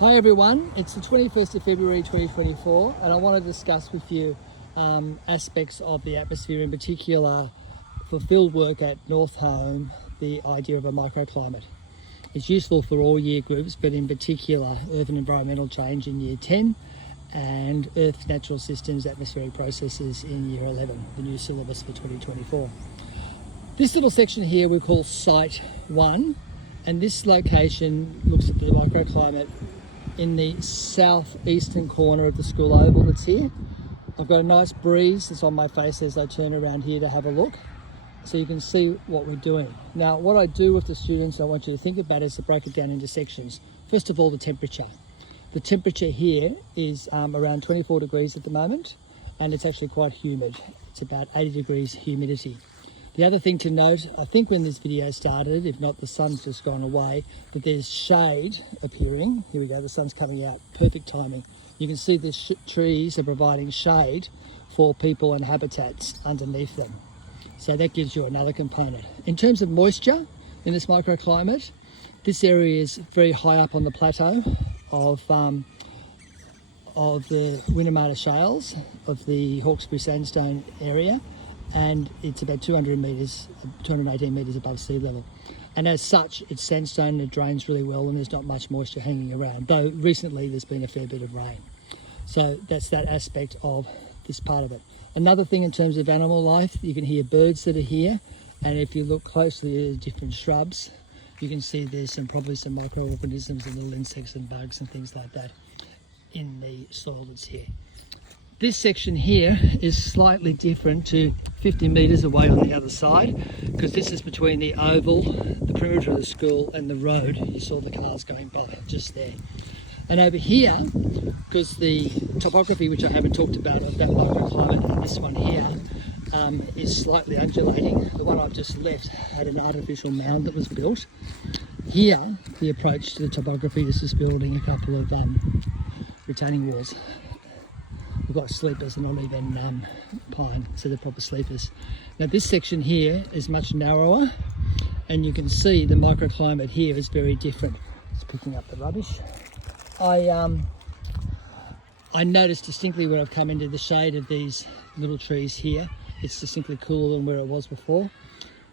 Hi everyone, it's the 21st of February 2024 and I want to discuss with you aspects of the atmosphere, in particular for fieldwork at Northholm, the idea of a microclimate. It's useful for all year groups, but in particular Earth and Environmental Change in Year 10 and Earth Natural Systems Atmospheric Processes in Year 11, the new syllabus for 2024. This little section here we call Site 1, and this location looks at the microclimate in the southeastern corner of the school oval that's here. I've got a nice breeze that's on my face as I turn around here to have a look, so you can see what we're doing. Now, what I do with the students, I want you to think about is to break it down into sections. First of all, the temperature. The temperature here is around 24 degrees at the moment, and it's actually quite humid. It's about 80 degrees humidity. The other thing to note, I think when this video started, if not the sun's just gone away, that there's shade appearing. Here we go, the sun's coming out, perfect timing. You can see the trees are providing shade for people and habitats underneath them. So that gives you another component. In terms of moisture in this microclimate, this area is very high up on the plateau of the Winnemata Shales, of the Hawkesbury Sandstone area, and it's about 218 metres above sea level. And as such, it's sandstone and it drains really well, and there's not much moisture hanging around, though recently there's been a fair bit of rain. So that's that aspect of this part of it. Another thing in terms of animal life, you can hear birds that are here, and if you look closely at different shrubs, you can see there's probably some microorganisms and little insects and bugs and things like that in the soil that's here. This section here is slightly different to 50 metres away on the other side, because this is between the oval, the perimeter of the school, and the road. You saw the cars going by just there. And over here, because the topography, which I haven't talked about, of that microclimate and this one here, is slightly undulating. The one I've just left had an artificial mound that was built. Here, the approach to the topography is just building a couple of retaining walls. We've got sleepers, and not even pine, so they're proper sleepers. Now this section here is much narrower, and you can see the microclimate here is very different. It's picking up the rubbish. I noticed distinctly when I've come into the shade of these little trees here, it's distinctly cooler than where it was before.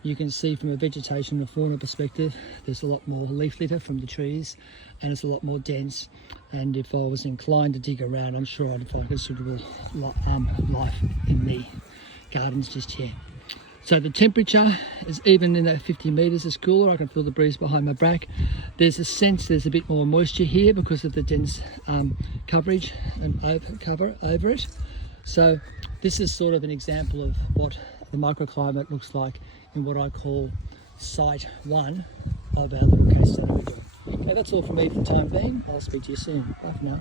You can see from a vegetation and fauna perspective, there's a lot more leaf litter from the trees, and it's a lot more dense. And if I was inclined to dig around, I'm sure I'd find considerable life in the gardens just here. So the temperature is, even in that 50 metres, is cooler. I can feel the breeze behind my back. There's a sense there's a bit more moisture here because of the dense coverage and cover over it. So this is sort of an example of what the microclimate looks like in what I call Site 1 of our little case study we're doing. Okay, that's all from me for the time being. I'll speak to you soon. Bye for now.